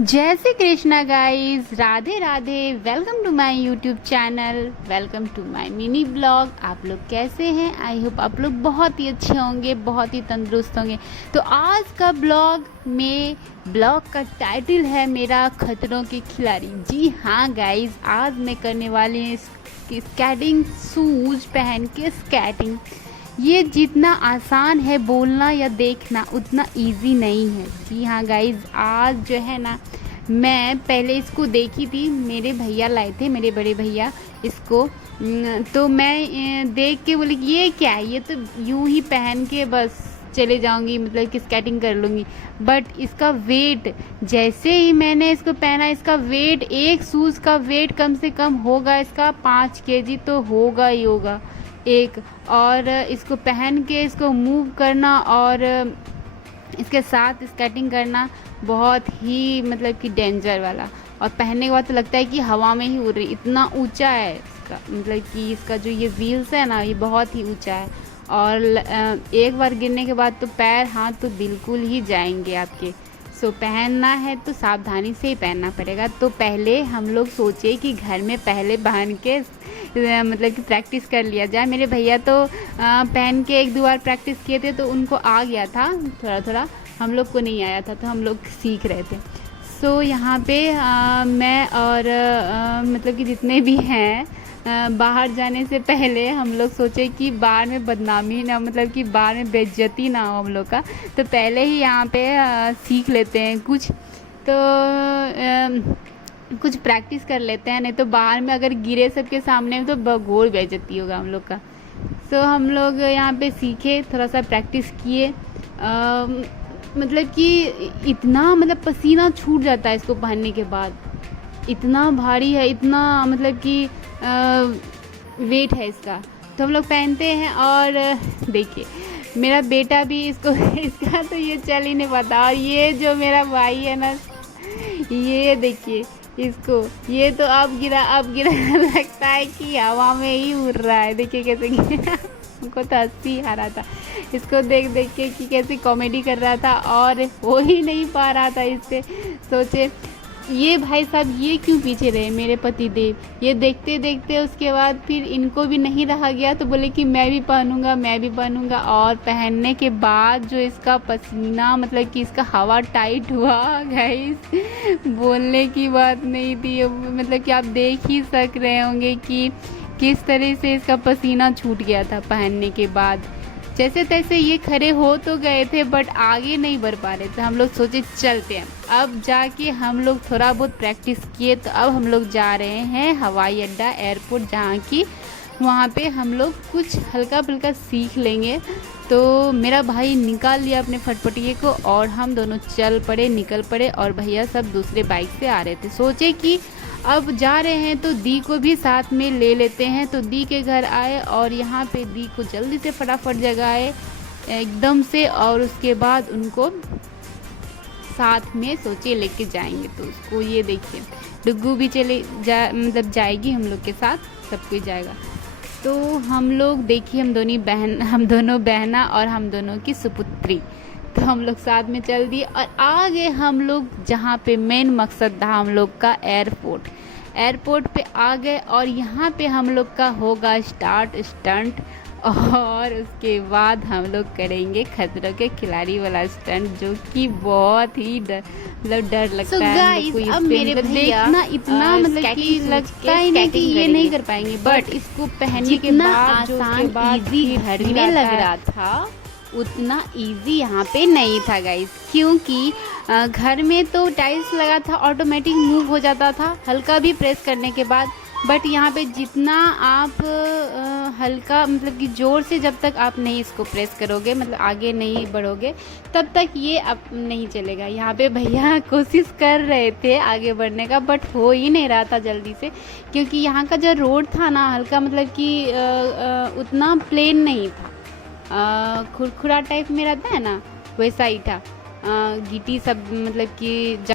जय Shri Krishna guys, Radhe Radhe. Welcome to my YouTube channel, welcome to my mini blog. आप लोग कैसे हैं? आई होप आप लोग बहुत ही अच्छे होंगे, बहुत ही तंदुरुस्त होंगे। तो आज का ब्लॉग का टाइटल है मेरा खतरों के खिलाड़ी। जी हाँ गाइस, आज मैं करने वाली हूँ स्केटिंग शूज पहन के स्केटिंग। ये जितना आसान है बोलना या देखना उतना इजी नहीं है। जी हाँ गाइज, आज जो है ना, मैं पहले इसको देखी थी, मेरे भैया लाए थे, मेरे बड़े भैया इसको। तो मैं देख के बोली कि ये क्या है, ये तो यूं ही पहन के बस चले जाऊंगी, मतलब कि स्केटिंग कर लूँगी। बट इसका वेट, जैसे ही मैंने इसको पहना, इसका वेट, एक शूज़ का वेट कम से कम होगा इसका 5 केजी तो होगा ही होगा एक। और इसको पहन के इसको मूव करना और इसके साथ स्केटिंग करना बहुत ही मतलब कि डेंजर वाला। और पहनने के बाद तो लगता है कि हवा में ही उड़ रही, इतना ऊंचा है इसका, मतलब कि इसका जो ये व्हील्स है ना, ये बहुत ही ऊंचा है। और एक बार गिरने के बाद तो पैर हाथ तो बिल्कुल ही जाएंगे आपके। सो पहनना है तो सावधानी से ही पहनना पड़ेगा। तो पहले हम लोग सोचे कि घर में पहले पहन के मतलब कि प्रैक्टिस कर लिया जाए। मेरे भैया तो पहन के 1-2 बार प्रैक्टिस किए थे तो उनको आ गया था थोड़ा थोड़ा, हम लोग को नहीं आया था, तो हम लोग सीख रहे थे। सो यहाँ पे मैं और मतलब कि जितने भी हैं, बाहर जाने से पहले हम लोग सोचे कि बाहर में बदनामी ना, मतलब कि बाहर में बेइज्जती ना हो हम लोग का, तो पहले ही यहाँ पे सीख लेते हैं कुछ। तो कुछ प्रैक्टिस कर लेते हैं, नहीं तो बाहर में अगर गिरे सबके सामने तो घोर बेइज्जती होगा हम लोग का। सो हम लोग यहाँ पे सीखे, थोड़ा सा प्रैक्टिस किए। मतलब कि इतना, मतलब पसीना छूट जाता है इसको पहनने के बाद, इतना भारी है, इतना मतलब कि वेट है इसका। तो हम लोग पहनते हैं। और देखिए मेरा बेटा भी इसको इसका तो ये चल ही नहीं पाता। और ये जो मेरा भाई है ना, ये देखिए इसको, ये तो अब गिरा लगता है कि हवा में ही उड़ रहा है। देखिए कैसे गिरा, हमको तो हंसी आ रहा था इसको देख देख के कि कैसे कॉमेडी कर रहा था और हो ही नहीं पा रहा था इससे। सोचे ये भाई साहब ये क्यों पीछे रहे मेरे पति देव। ये देखते देखते उसके बाद फिर इनको भी नहीं रहा गया, तो बोले कि मैं भी पहनूंगा। और पहनने के बाद जो इसका पसीना, मतलब कि इसका हवा टाइट हुआ गाइस, बोलने की बात नहीं थी। मतलब कि आप देख ही सक रहे होंगे कि किस तरह से इसका पसीना छूट गया था पहनने के बाद। जैसे तैसे ये खड़े हो तो गए थे बट आगे नहीं बढ़ पा रहे थे। हम लोग सोचे चलते हैं। अब जाके हम लोग थोड़ा बहुत प्रैक्टिस किए, तो अब हम लोग जा रहे हैं हवाई अड्डा, एयरपोर्ट, जहाँ की वहाँ पे हम लोग कुछ हल्का फुल्का सीख लेंगे। तो मेरा भाई निकाल लिया अपने फटफटिये को और हम दोनों निकल पड़े। और भैया सब दूसरे बाइक से आ रहे थे। सोचे कि अब जा रहे हैं तो दी को भी साथ में ले लेते हैं। तो दी के घर आए और यहाँ पे दी को जल्दी से फटाफट जगाए एकदम से, और उसके बाद उनको साथ में सोचे लेके जाएंगे। तो उसको ये देखिए, डुग्गू भी मतलब जाएगी हम लोग के साथ, सब कोई जाएगा। तो हम लोग देखिए, हम दोनों बहना और हम दोनों की सुपुत्री, तो हम लोग साथ में चल दिए और आगे हम लोग जहाँ पे मेन मकसद था हम लोग का, एयरपोर्ट पे आ गए। और यहाँ पे हम लोग का होगा स्टंट, और उसके बाद हम लोग करेंगे खतरों के खिलाड़ी वाला स्टंट, जो कि बहुत ही मतलब डर लगता है। अब मेरे भैया देखना इतना मतलब कि लगता ही नहीं कि ये नहीं कर पाएंगे, बट इसको पहनने के बाद आसान इजी घर में लग रहा था, उतना इजी यहाँ पे नहीं था गाइस। क्योंकि घर में तो टाइल्स लगा था, ऑटोमेटिक मूव हो जाता था हल्का भी प्रेस करने के बाद। बट यहाँ पे जितना आप हल्का, मतलब कि ज़ोर से जब तक आप नहीं इसको प्रेस करोगे, मतलब आगे नहीं बढ़ोगे, तब तक ये अब नहीं चलेगा। यहाँ पे भैया कोशिश कर रहे थे आगे बढ़ने का, बट हो ही नहीं रहा था जल्दी से। क्योंकि यहाँ का जो रोड था ना, हल्का मतलब कि उतना प्लेन नहीं था, खुरखुरा टाइप में रहता है ना, वैसा ही था, गिट्टी सब, मतलब कि।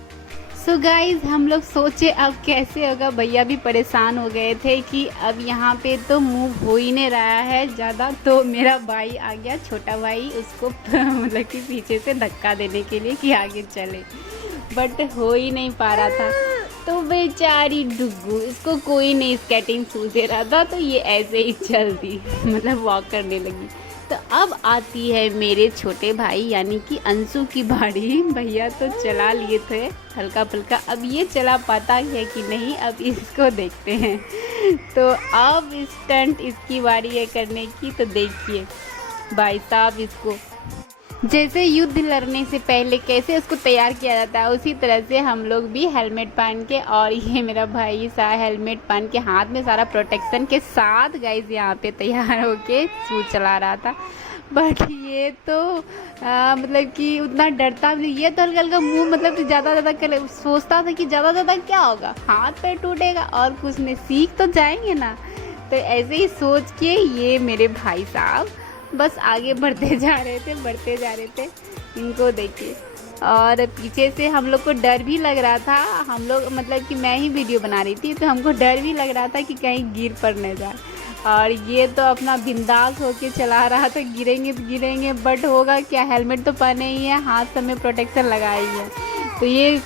सो गाइज, हम लोग सोचे अब कैसे होगा। भैया भी परेशान हो गए थे कि अब यहाँ पे तो मूव हो ही नहीं रहा है ज़्यादा। तो मेरा भाई आ गया, छोटा भाई, उसको मतलब कि पीछे से धक्का देने के लिए कि आगे चले। बट हो ही नहीं पा रहा था। तो बेचारी डुग्गू, इसको कोई नहीं स्केटिंग शूज दे रहा था, तो ये ऐसे ही चलती मतलब वॉक करने लगी। तो अब आती है मेरे छोटे भाई यानी कि अंशु की बारी। भैया तो चला लिए थे हल्का फुल्का, अब ये चला पाता है कि नहीं, अब इसको देखते हैं। तो अब स्टंट इसकी बारी है करने की। तो देखिए भाई साहब, इसको जैसे युद्ध लड़ने से पहले कैसे उसको तैयार किया जाता है, उसी तरह से हम लोग भी हेलमेट पहन के, और ये मेरा भाई सारा हेलमेट पहन के हाथ में सारा प्रोटेक्शन के साथ गाइस यहाँ पे तैयार होके शूज चला रहा था। बट ये तो मतलब कि उतना डरता भी, ये तो हल्का हल्का मुँह मतलब ज़्यादा कर सोचता था कि ज़्यादा क्या होगा, हाथ पैर टूटेगा और कुछ नहीं, सीख तो जाएंगे ना। तो ऐसे ही सोच के ये मेरे भाई साहब बस आगे बढ़ते जा रहे थे। इनको देखिए, और पीछे से हम लोग को डर भी लग रहा था। हम लोग मतलब कि मैं ही वीडियो बना रही थी, तो हमको डर भी लग रहा था कि कहीं गिर पड़ न जाए। और ये तो अपना बिंदास होके चला रहा था, गिरेंगे तो गिरेंगे, बट होगा क्या, हेलमेट तो पहने ही है, हाथ सब में प्रोटेक्शन लगाई है। तो ये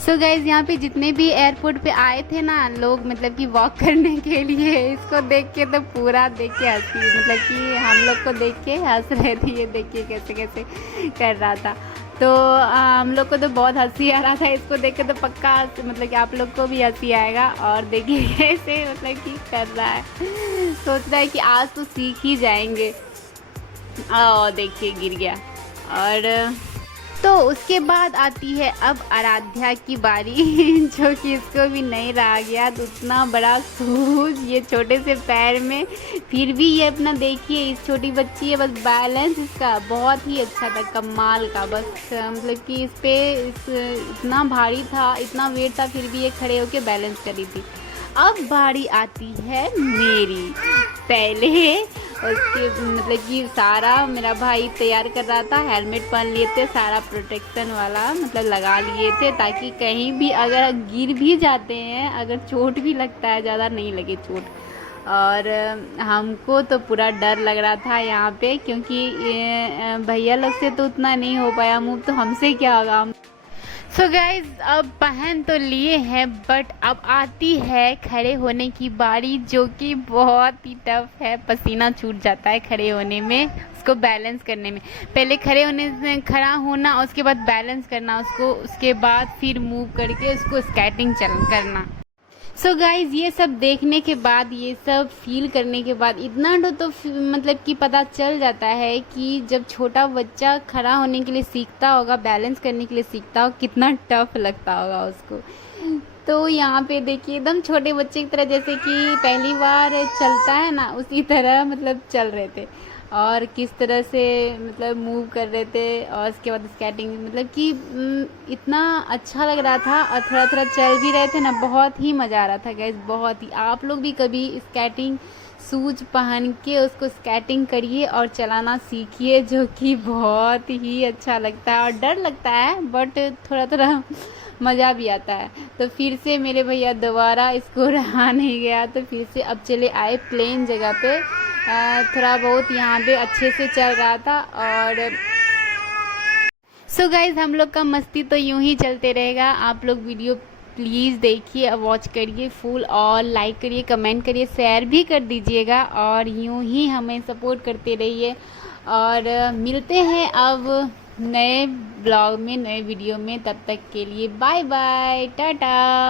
सो गाइज, यहाँ पे जितने भी एयरपोर्ट पे आए थे ना लोग, मतलब कि वॉक करने के लिए, इसको देख के तो पूरा देख के हंसी, मतलब कि हम लोग को देख के हंस रहे थे, ये देख के कैसे कैसे कर रहा था। तो हम लोग को तो बहुत हंसी आ रहा था, इसको देख के तो पक्का मतलब कि आप लोग को भी हंसी आएगा। और देखिए कैसे मतलब कि कर रहा है, सोच रहा है कि आज तो सीख ही जाएंगे। और देखिए गिर गया। और तो उसके बाद आती है अब आराध्या की बारी जो कि इसको भी नहीं रहा गया, तो उतना बड़ा शूज ये छोटे से पैर में, फिर भी ये अपना देखिए, इस छोटी बच्ची है, बस बैलेंस इसका बहुत ही अच्छा था, कमाल का। बस मतलब कि इस पे इतना भारी था, इतना वेट था, फिर भी ये खड़े होके बैलेंस कर रही थी। अब बारी आती है मेरी। पहले उसके मतलब कि सारा मेरा भाई तैयार कर रहा था, हेलमेट पहन लिए थे, सारा प्रोटेक्शन वाला मतलब लगा लिए थे, ताकि कहीं भी अगर गिर भी जाते हैं, अगर चोट भी लगता है, ज़्यादा नहीं लगे चोट। और हमको तो पूरा डर लग रहा था यहाँ पे, क्योंकि भैया लोग से तो उतना नहीं हो पाया मूव, तो हमसे क्या होगा। सो गाइज, अब पहन तो लिए हैं, बट अब आती है खड़े होने की बारी, जो कि बहुत ही टफ है। पसीना छूट जाता है खड़े होने में, उसको बैलेंस करने में। पहले खड़े होने से खड़ा होना, उसके बाद बैलेंस करना उसको, उसके बाद फिर मूव करके उसको स्केटिंग करना। सो गाइज, ये सब देखने के बाद, ये सब फील करने के बाद इतना तो मतलब कि पता चल जाता है कि जब छोटा बच्चा खड़ा होने के लिए सीखता होगा, बैलेंस करने के लिए सीखता होगा, कितना टफ लगता होगा उसको। तो यहाँ पे देखिए एकदम छोटे बच्चे की तरह, जैसे कि पहली बार चलता है ना, उसी तरह मतलब चल रहे थे, और किस तरह से मतलब मूव कर रहे थे। और उसके बाद स्केटिंग मतलब कि इतना अच्छा लग रहा था, और थोड़ा थोड़ा चल भी रहे थे ना, बहुत ही मज़ा आ रहा था गाइस, बहुत ही। आप लोग भी कभी स्केटिंग शूज पहन के उसको स्केटिंग करिए और चलाना सीखिए, जो कि बहुत ही अच्छा लगता है, और डर लगता है बट थोड़ा थोड़ा मज़ा भी आता है। तो फिर से मेरे भैया दोबारा इसको रहा नहीं गया, तो फिर से अब चले आए प्लेन जगह पे। थोड़ा बहुत यहाँ पे अच्छे से चल रहा था। और सो गाइज, हम लोग का मस्ती तो यूं ही चलते रहेगा। आप लोग वीडियो प्लीज़ देखिए, वॉच करिए फुल, और लाइक करिए, कमेंट करिए, शेयर भी कर दीजिएगा, और यूं ही हमें सपोर्ट करते रहिए। और मिलते हैं अब नए ब्लॉग में, नए वीडियो में। तब तक के लिए बाय बाय, टाटा।